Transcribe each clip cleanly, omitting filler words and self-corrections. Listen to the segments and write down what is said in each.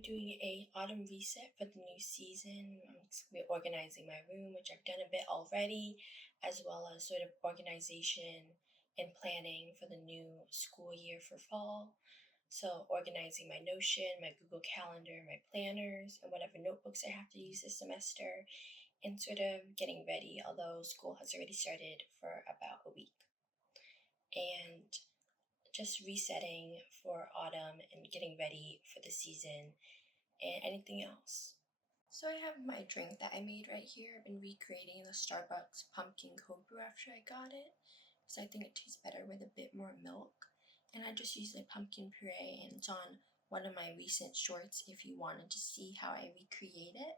be doing a autumn reset for the new season. I'm just gonna be organizing my room, which I've done a bit already, as well as sort of organization and planning for the new school year for fall. So organizing my Notion, my Google Calendar, my planners, and whatever notebooks I have to use this semester, and sort of getting ready, although school has already started for about a week. And just resetting for autumn and getting ready for the season and anything else. So I have my drink that I made right here. I've been recreating the Starbucks pumpkin cold brew after I got it because I think it tastes better with a bit more milk. And I just used like pumpkin puree, and it's on one of my recent shorts if you wanted to see how I recreate it.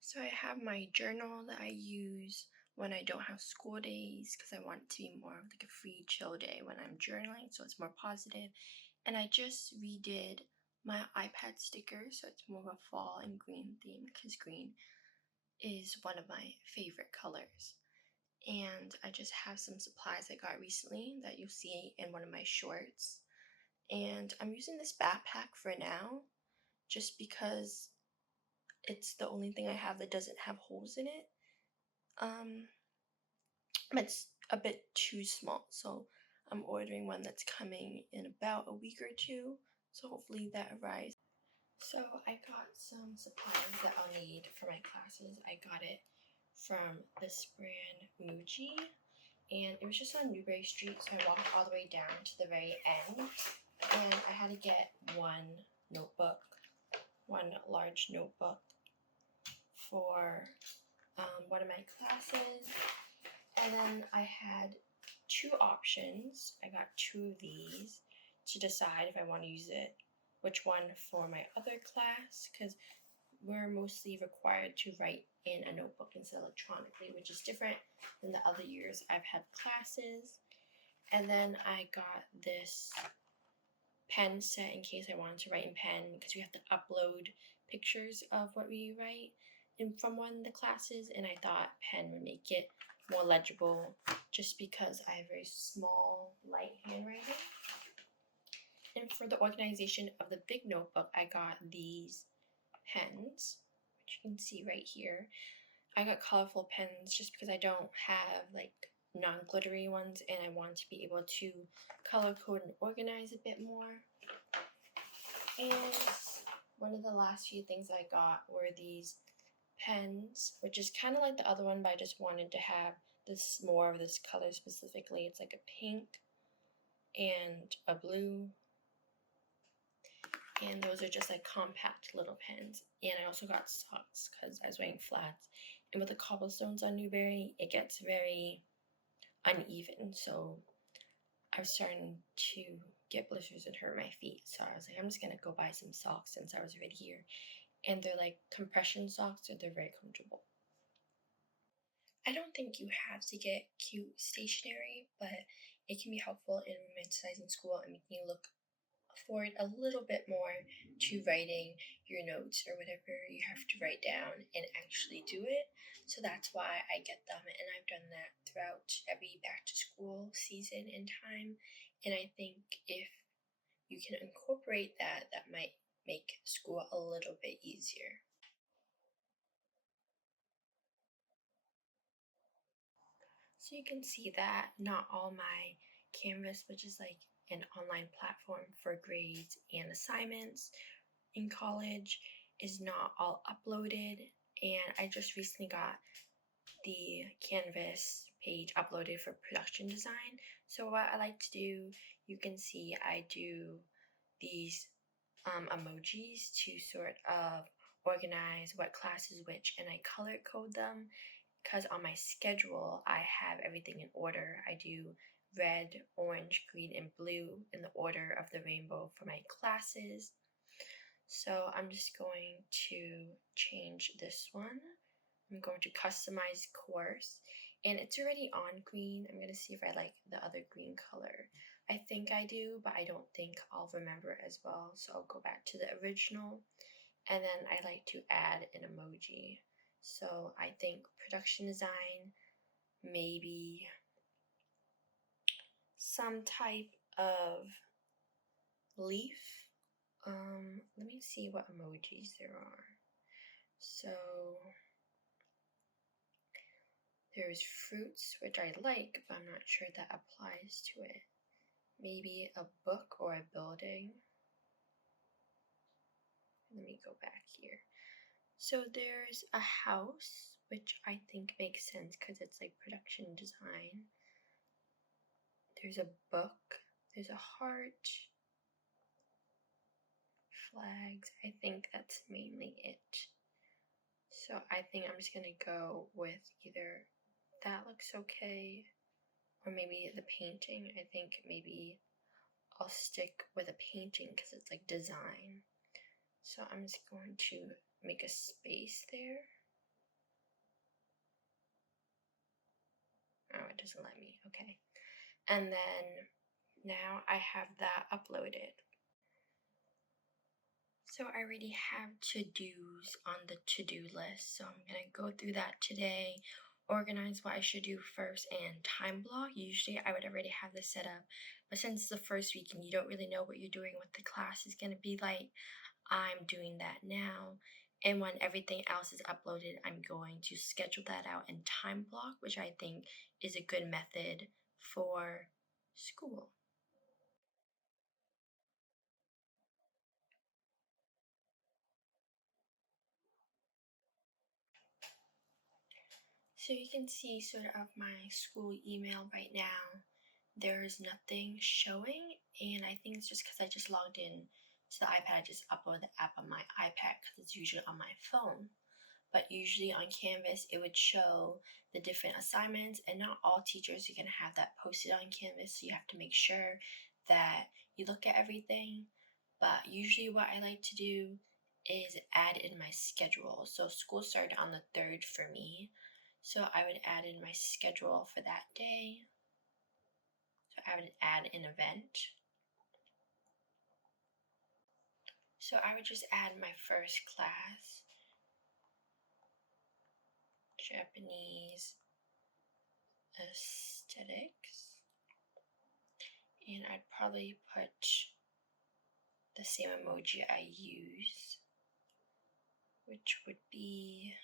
So I have my journal that I use when I don't have school days because I want it to be more of like a free chill day when I'm journaling, so it's more positive. And I just redid my iPad sticker, so it's more of a fall and green theme because green is one of my favorite colors. And I just have some supplies I got recently that you'll see in one of my shorts. And I'm using this backpack for now just because it's the only thing I have that doesn't have holes in it. It's a bit too small, so I'm ordering one that's coming in about a week or two, so hopefully that arrives. So I got some supplies that I'll need for my classes. I got it from this brand Muji, and it was just on Newbury Street, so I walked all the way down to the very end, and I had to get one notebook, one large notebook for one of my classes. And then I had two options. I got two of these to decide if I want to use it, which one for my other class, because we're mostly required to write in a notebook instead of electronically, which is different than the other years I've had classes. And then I got this pen set in case I wanted to write in pen, because we have to upload pictures of what we write in from one of the classes, and I thought pen would make it more legible just because I have very small, light handwriting. And for the organization of the big notebook, I got these pens, which you can see right here. I got colorful pens just because I don't have like non-glittery ones, and I want to be able to color code and organize a bit more. And one of the last few things I got were these pens, which is kind of like the other one, but I just wanted to have this more of this color specifically. It's like a pink and a blue, and those are just like compact little pens. And I also got socks because I was wearing flats, and with the cobblestones on Newbury, it gets very uneven, so I was starting to get blisters and hurt my feet. So I was like, I'm just gonna go buy some socks since I was already here, and they're like compression socks, so they're very comfortable. I don't think you have to get cute stationery, but it can be helpful in romanticizing school and making you look forward a little bit more to writing your notes or whatever you have to write down and actually do it. So that's why I get them, and I've done that throughout every back to school season and time. And I think if you can incorporate that, that might make school a little bit easier. So you can see that not all my Canvas, which is like an online platform for grades and assignments in college, is not all uploaded. And I just recently got the Canvas page uploaded for production design. So what I like to do, you can see I do these emojis to sort of organize what class is which, and I color code them because on my schedule I have everything in order. I do red, orange, green, and blue in the order of the rainbow for my classes. So I'm just going to change this one. I'm going to customize course, and it's already on green. I'm going to see if I like the other green color. I think I do, but I don't think I'll remember as well, so I'll go back to the original. And then I like to add an emoji. So I think production design, maybe some type of leaf. Let me see what emojis there are. So there's fruits, which I like, but I'm not sure that applies to it. Maybe a book or a building. Let me go back here. So there's a house, which I think makes sense because it's like production design. There's a book. There's a heart. Flags. I think that's mainly it. So I think I'm just gonna go with either that looks okay, or maybe the painting. I think maybe I'll stick with a painting because it's like design. So I'm just going to make a space there. Oh, it doesn't let me. Okay. And then now I have that uploaded. So I already have to-dos on the to-do list. So I'm going to go through that today, organize what I should do first, and time block. Usually I would already have this set up. But since it's the first week and you don't really know what you're doing, what the class is going to be like, I'm doing that now. And when everything else is uploaded, I'm going to schedule that out in time block, which I think is a good method for school. So you can see sort of my school email right now. There's nothing showing, and I think it's just because I just logged in to the iPad. I just upload the app on my iPad because it's usually on my phone. But usually on Canvas, it would show the different assignments, and not all teachers are going to have that posted on Canvas, so you have to make sure that you look at everything. But usually what I like to do is add in my schedule. So school started on the 3rd for me, so I would add in my schedule for that day. So I would add an event. So I would just add my first class, Japanese aesthetics, and I'd probably put the same emoji I use, which would be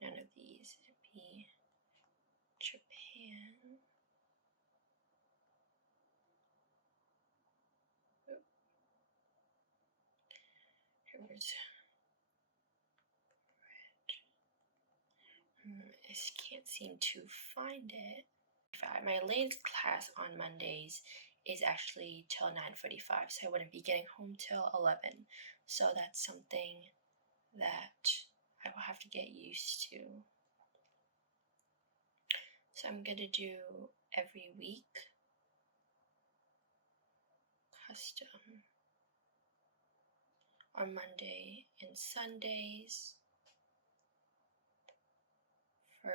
none of these. It'd be Japan. Here's red. I just can't seem to find it. My latest class on Mondays is actually till 9:45, so I wouldn't be getting home till 11. So that's something that I will have to get used to. So I'm gonna do every week, custom, on Monday and Sundays for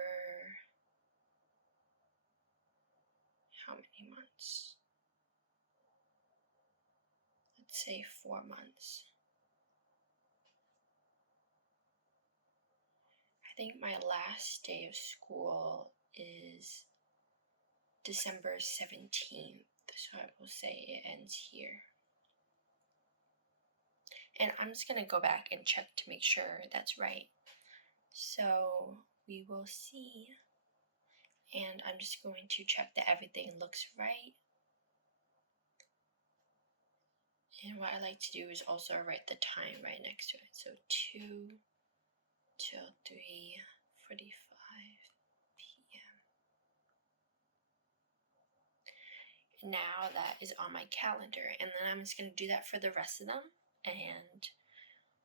how many months? Let's say 4 months. I think my last day of school is December 17th, so I will say it ends here. And I'm just gonna go back and check to make sure that's right. So we will see. And I'm just going to check that everything looks right. And what I like to do is also write the time right next to it. So 2 till 3:45 p.m. Now that is on my calendar, and then I'm just going to do that for the rest of them, and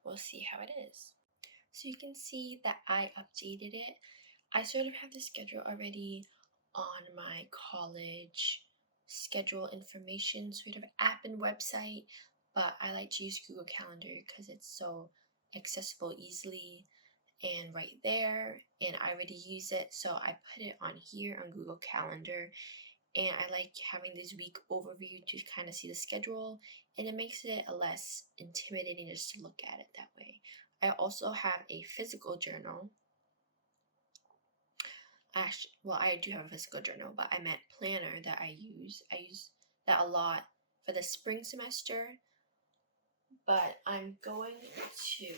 we'll see how it is. So you can see that I updated it. I sort of have the schedule already on my college schedule information sort of app and website, but I like to use Google Calendar because it's so accessible easily and right there, and I already use it, so I put it on here on Google Calendar. And I like having this week overview to kind of see the schedule, and it makes it a less intimidating just to look at it that way. I also have a physical journal. actually, well, I do have a physical journal, but I meant planner that I use. I use that a lot for the spring semester, but I'm going to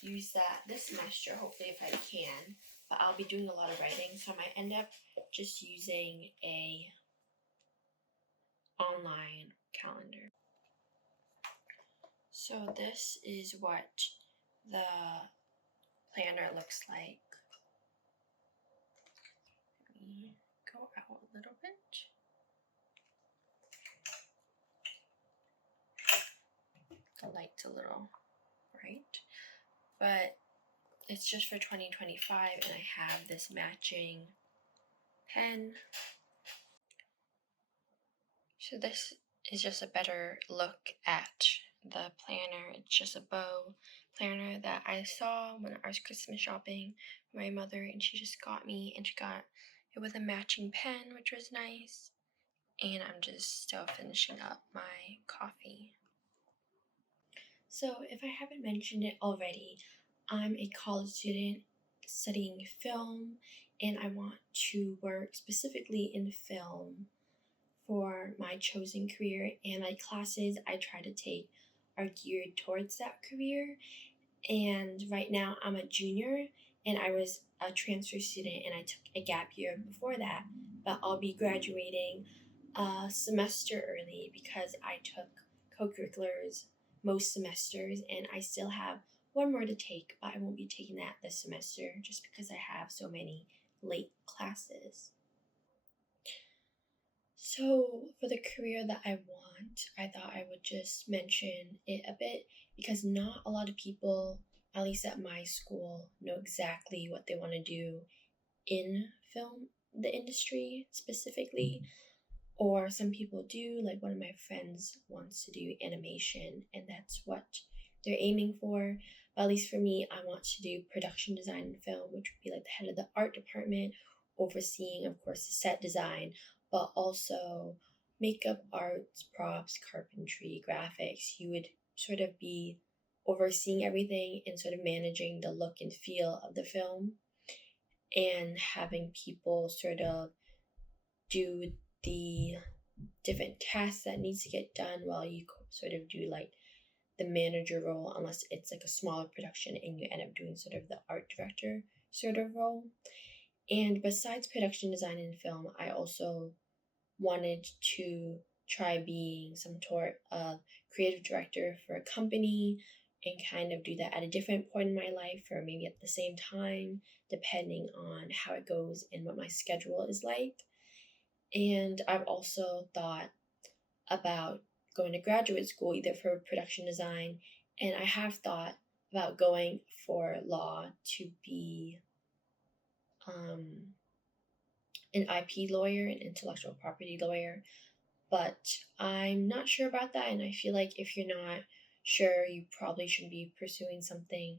use that this semester, hopefully if I can, but I'll be doing a lot of writing, so I might end up just using a online calendar. So this is what the planner looks like. Let me go out a little bit. The light's a little bright, but it's just for 2025, and I have this matching pen. So this is just a better look at the planner. It's just a bow planner that I saw when I was Christmas shopping for my mother, and she just got me, and she got it with a matching pen, which was nice. And I'm just still finishing up my coffee. So if I haven't mentioned it already, I'm a college student studying film, and I want to work specifically in film for my chosen career, and my classes I try to take are geared towards that career. And right now I'm a junior, and I was a transfer student, and I took a gap year before that, but I'll be graduating a semester early because I took co-curriculars most semesters, and I still have one more to take, but I won't be taking that this semester just because I have so many late classes. So, for the career that I want, I thought I would just mention it a bit because not a lot of people, at least at my school, know exactly what they want to do in film, the industry specifically. Or some people do, like one of my friends wants to do animation, and that's what they're aiming for. But at least for me, I want to do production design in film, which would be like the head of the art department, overseeing, of course, the set design, but also makeup, arts, props, carpentry, graphics. You would sort of be overseeing everything and sort of managing the look and feel of the film, and having people sort of do the different tasks that needs to get done while you sort of do like the manager role, unless it's like a smaller production and you end up doing sort of the art director sort of role. And besides production design in film, I also wanted to try being some sort of creative director for a company and kind of do that at a different point in my life or maybe at the same time, depending on how it goes and what my schedule is like. And I've also thought about going to graduate school either for production design, and I have thought about going for law to be an IP lawyer, an intellectual property lawyer, but I'm not sure about that, and I feel like if you're not sure, you probably should be pursuing something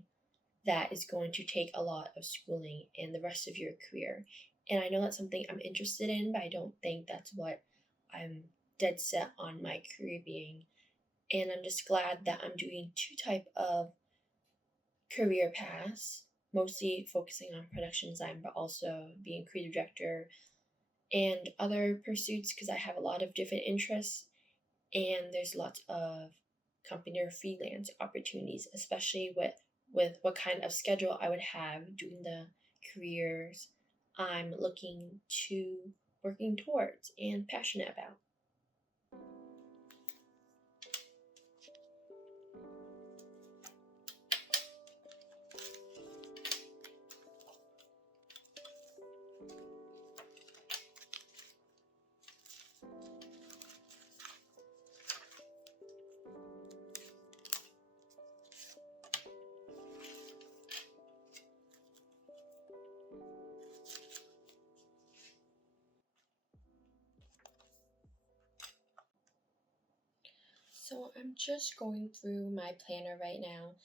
that is going to take a lot of schooling and the rest of your career. And I know that's something I'm interested in, but I don't think that's what I'm dead set on my career being. And I'm just glad that I'm doing two type of career paths, mostly focusing on production design, but also being creative director and other pursuits because I have a lot of different interests, and there's lots of company or freelance opportunities, especially with what kind of schedule I would have doing the careers I'm looking to working towards and passionate about. So I'm just going through my planner right now,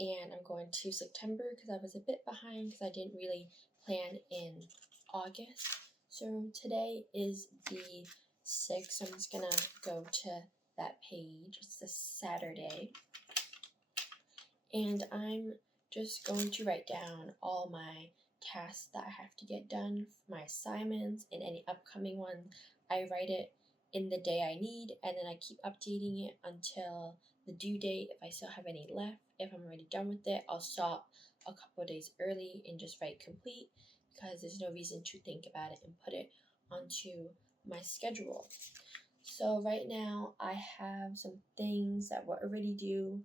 and I'm going to September because I was a bit behind because I didn't really plan in August. So today is the 6th, so I'm just gonna go to that page. It's the Saturday, and I'm just going to write down all my tasks that I have to get done, my assignments, and any upcoming ones. I write it in the day I need, and then I keep updating it until the due date. If I still have any left, if I'm already done with it, I'll stop a couple of days early and just write complete, because there's no reason to think about it and put it onto my schedule. So right now I have some things that were already due,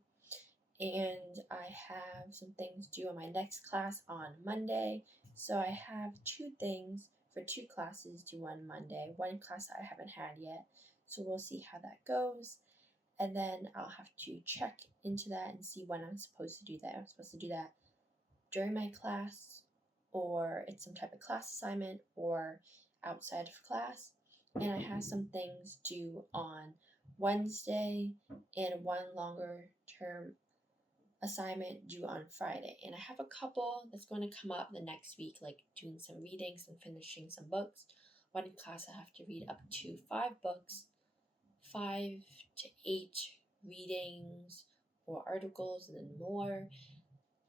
and I have some things due on my next class on Monday. So I have 2 things for 2 classes due on Monday. 1 class I haven't had yet, so we'll see how that goes. And then I'll have to check into that and see when I'm supposed to do that. I'm supposed to do that during my class, or it's some type of class assignment, or outside of class. And I have some things due on Wednesday and 1 longer term assignment due on Friday. And I have a couple that's going to come up the next week, like doing some readings and finishing some books. 1 class I have to read up to 5 books, 5 to 8 readings or articles, and then more,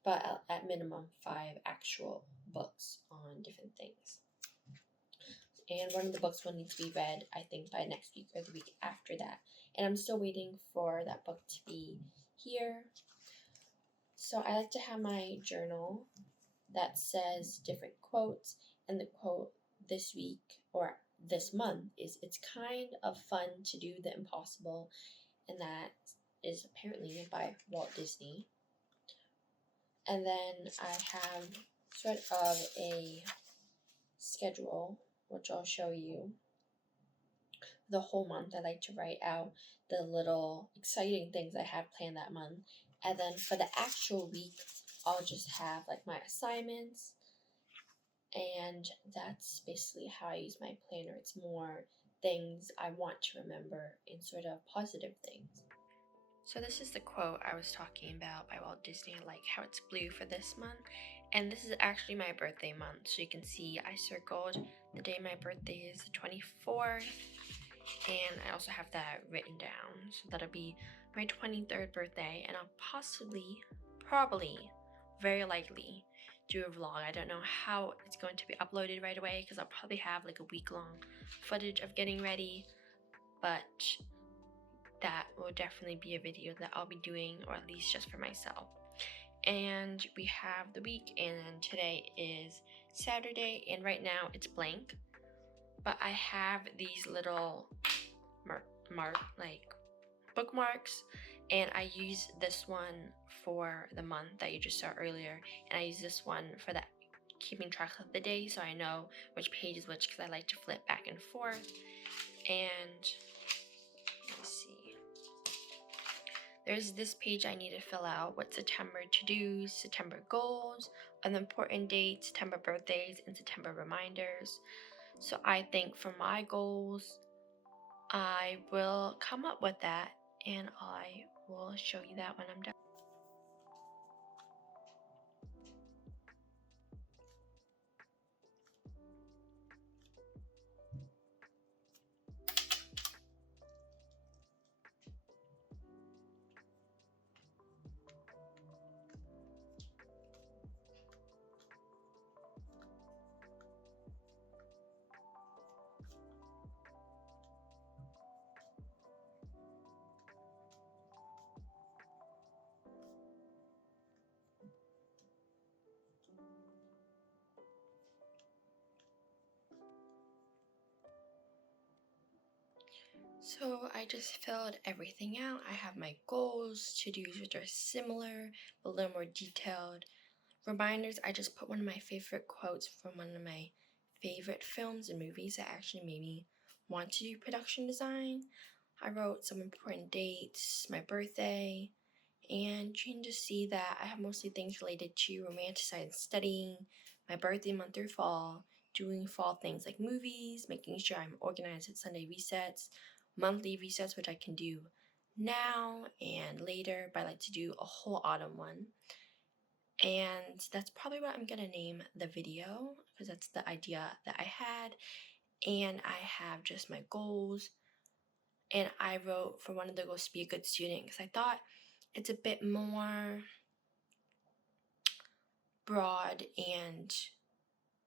but at minimum 5 actual books on different things. And one of the books will need to be read, I think, by next week or the week after that. And I'm still waiting for that book to be here. So I like to have my journal that says different quotes, and the quote this week or this month is, "It's kind of fun to do the impossible," and that is apparently by Walt Disney. And then I have sort of a schedule, which I'll show you. The whole month, I like to write out the little exciting things I have planned that month. And then for the actual week, I'll just have like my assignments. And that's basically how I use my planner. It's more things I want to remember and sort of positive things. So this is the quote I was talking about by Walt Disney, like how it's blue for this month. And this is actually my birthday month. So you can see I circled the day my birthday is, the 24th. And I also have that written down. So that'll be my 23rd birthday. And I'll probably, very likely, do a vlog. I don't know how it's going to be uploaded right away, because I'll probably have like a week-long footage of getting ready. But that will definitely be a video that I'll be doing, or at least just for myself. And we have the week, and today is Saturday, and right now it's blank. But I have these little bookmarks, and I use this one for the month that you just saw earlier, and I use this one for that keeping track of the day, so I know which page is which, because I like to flip back and forth. And let's see, there's this page I need to fill out: what September to-dos, September goals, unimportant dates, September birthdays, and September reminders. So I think for my goals, I will come up with that, and I will show you that when I'm done. So I just filled everything out. I have my goals, to-dos, which are similar but a little more detailed. Reminders, I just put one of my favorite quotes from one of my favorite films and movies that actually made me want to do production design. I wrote some important dates, my birthday, and you can just see that I have mostly things related to romanticized studying, my birthday month through fall, doing fall things like movies, making sure I'm organized at Sunday resets, monthly resets, which I can do now and later, but I like to do a whole autumn one. And that's probably what I'm gonna name the video, because that's the idea that I had. And I have just my goals, and I wrote for one of the goals to be a good student, because I thought it's a bit more broad and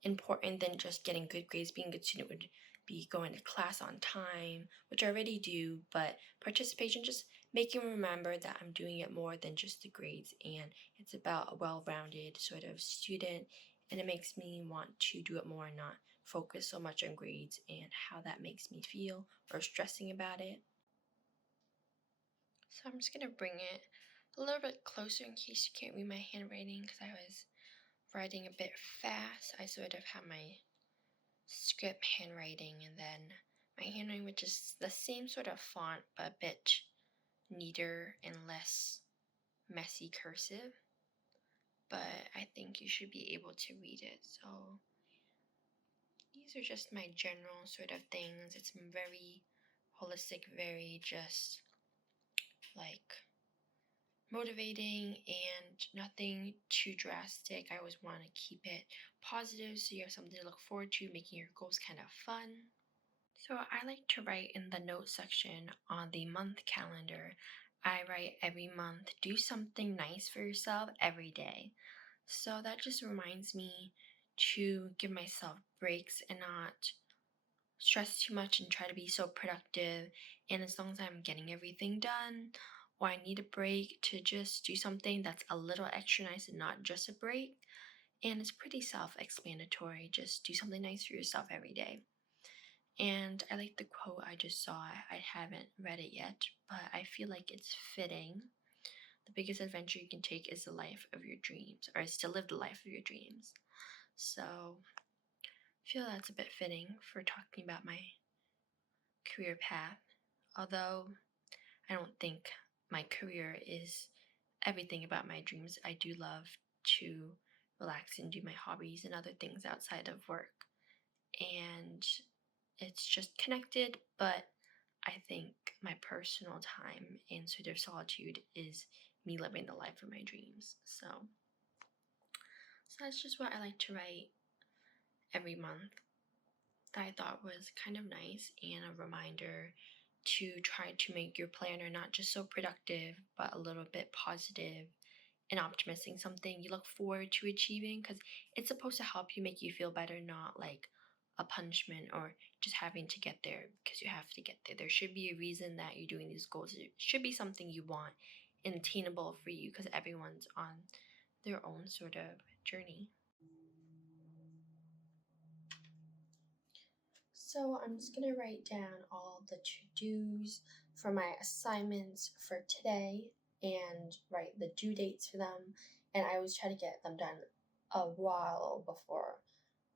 important than just getting good grades. Being a good student would be going to class on time, which I already do, but participation, just making me remember that I'm doing it more than just the grades, and it's about a well-rounded sort of student, and it makes me want to do it more and not focus so much on grades and how that makes me feel or stressing about it. So I'm just gonna bring it a little bit closer in case you can't read my handwriting because I was writing a bit fast. I sort of have my script handwriting and then my handwriting, which is the same sort of font but a bit neater and less messy cursive. But I think you should be able to read it. So these are just my general sort of things. It's very holistic, very just like motivating and nothing too drastic. I always want to keep it positive so you have something to look forward to, making your goals kind of fun. So I like to write in the notes section on the month calendar. I write every month, do something nice for yourself every day. So that just reminds me to give myself breaks and not stress too much and try to be so productive. And as long as I'm getting everything done, or I need a break, to just do something that's a little extra nice and not just a break. And it's pretty self-explanatory. Just do something nice for yourself every day. And I like the quote I just saw. I haven't read it yet, but I feel like it's fitting. The biggest adventure you can take is the life of your dreams, or is to live the life of your dreams. So I feel that's a bit fitting for talking about my career path. Although I don't think my career is everything about my dreams, I do love to relax and do my hobbies and other things outside of work. And it's just connected, but I think my personal time and sort of solitude is me living the life of my dreams. So that's just what I like to write every month that I thought was kind of nice and a reminder to try to make your planner not just so productive, but a little bit positive and optimistic, something you look forward to achieving, because it's supposed to help you, make you feel better, not like a punishment or just having to get there because you have to get there. There should be a reason that you're doing these goals. It should be something you want and attainable for you, because everyone's on their own sort of journey. So I'm just going to write down all the to-dos for my assignments for today and write the due dates for them. And I always try to get them done a while before.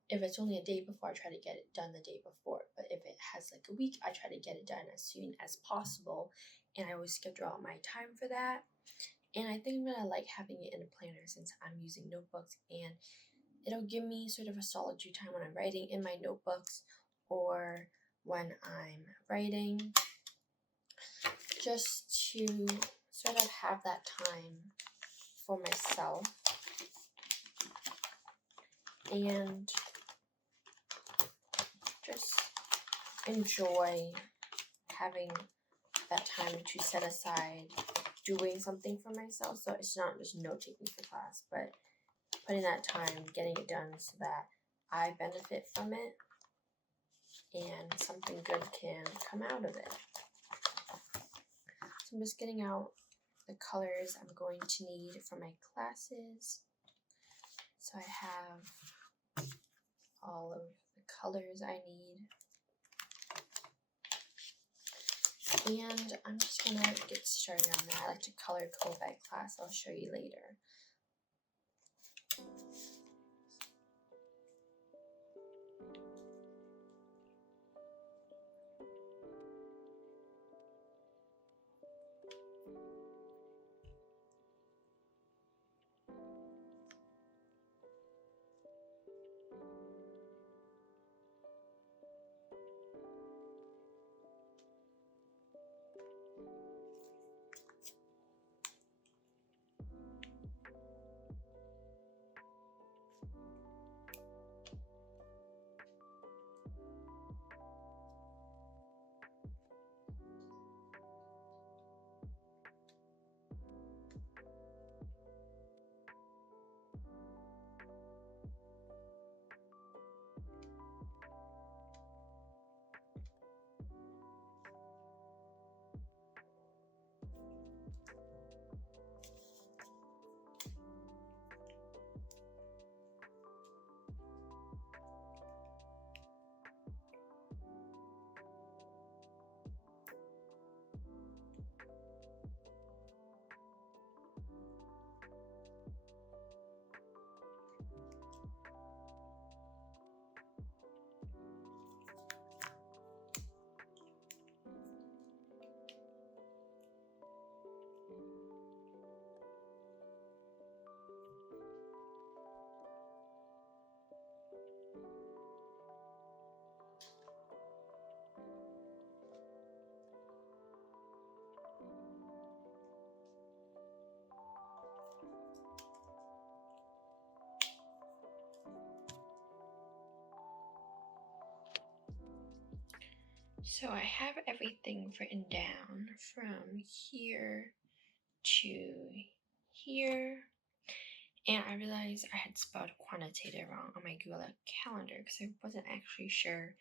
If it's only a day before, I try to get it done the day before. But if it has like a week, I try to get it done as soon as possible. And I always schedule out my time for that. And I think I'm going to like having it in a planner since I'm using notebooks, and it'll give me sort of a solitude time when I'm writing in my notebooks or when I'm writing, just to sort of have that time for myself and just enjoy having that time to set aside doing something for myself. So it's not just note taking for class, but putting that time, getting it done so that I benefit from it and something good can come out of it. So I'm just getting out the colors I'm going to need for my classes. So I have all of the colors I need. And I'm just going to get started on that. I like to color code by class. I'll show you later. So I have everything written down from here to here. And I realized I had spelled quantitative wrong on my Google Calendar because I wasn't actually sure.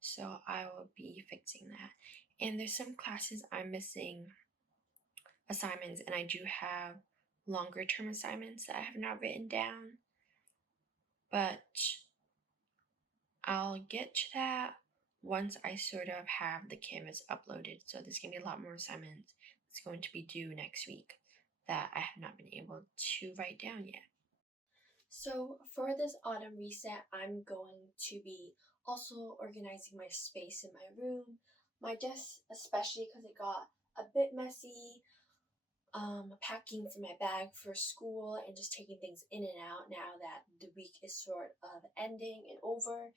So I will be fixing that. And there's some classes I'm missing assignments, and I do have longer term assignments that I have not written down. But I'll get to that once I sort of have the Canvas uploaded. So there's going to be a lot more assignments that's going to be due next week that I have not been able to write down yet. So for this autumn reset, I'm going to be also organizing my space in my room, my desk especially because it got a bit messy, packing for my bag for school and just taking things in and out now that the week is sort of ending and over.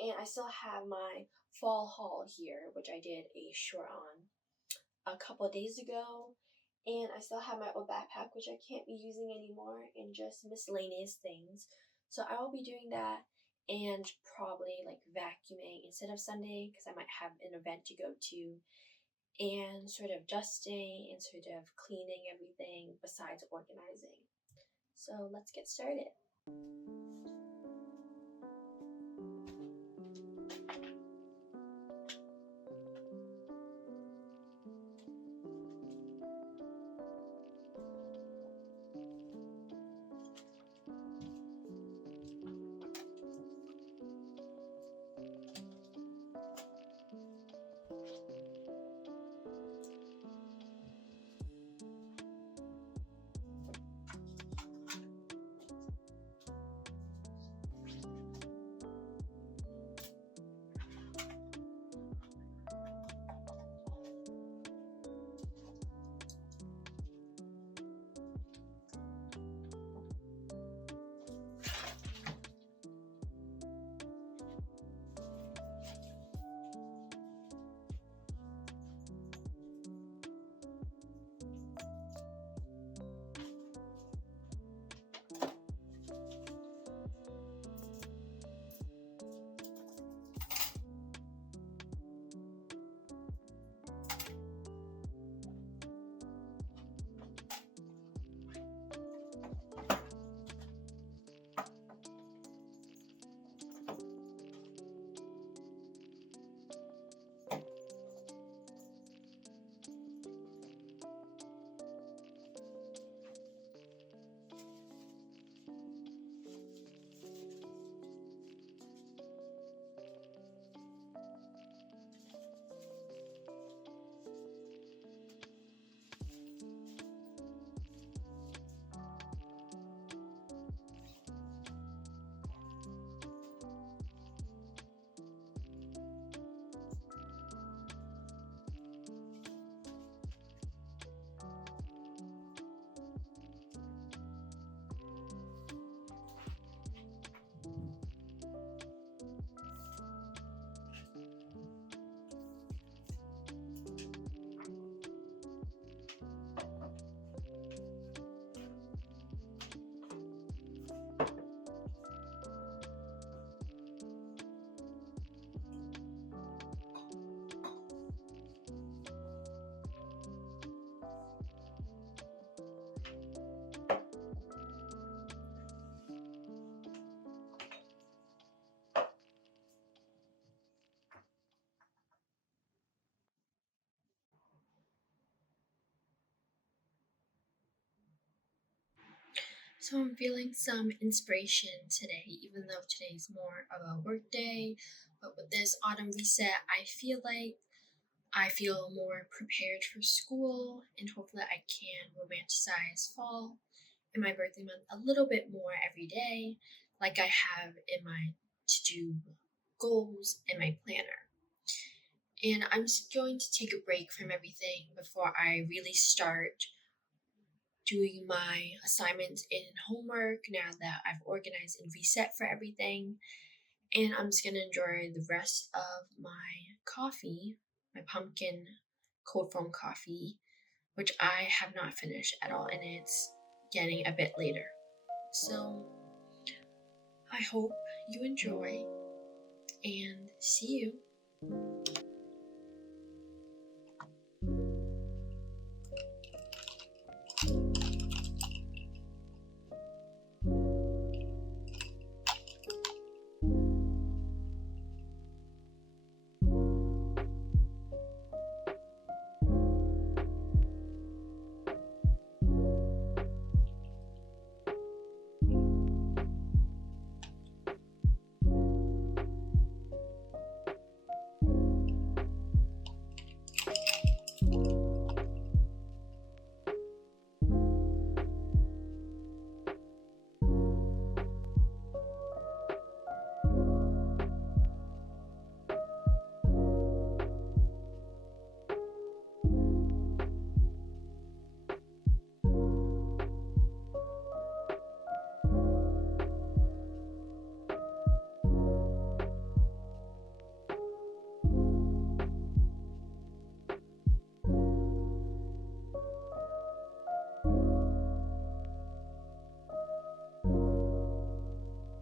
And I still have my fall haul here, which I did a short on a couple of days ago. And I still have my old backpack, which I can't be using anymore, and just miscellaneous things. So I will be doing that and probably like vacuuming instead of Sunday because I might have an event to go to, and sort of dusting and sort of cleaning everything besides organizing. So let's get started. So I'm feeling some inspiration today, even though today's more of a work day. But with this autumn reset, I feel more prepared for school, and hopefully I can romanticize fall and my birthday month a little bit more every day, like I have in my to-do goals and my planner. And I'm just going to take a break from everything before I really start doing my assignments and homework now that I've organized and reset for everything. And I'm just gonna enjoy the rest of my coffee, my pumpkin cold foam coffee, which I have not finished at all, and it's getting a bit later. So I hope you enjoy and see you.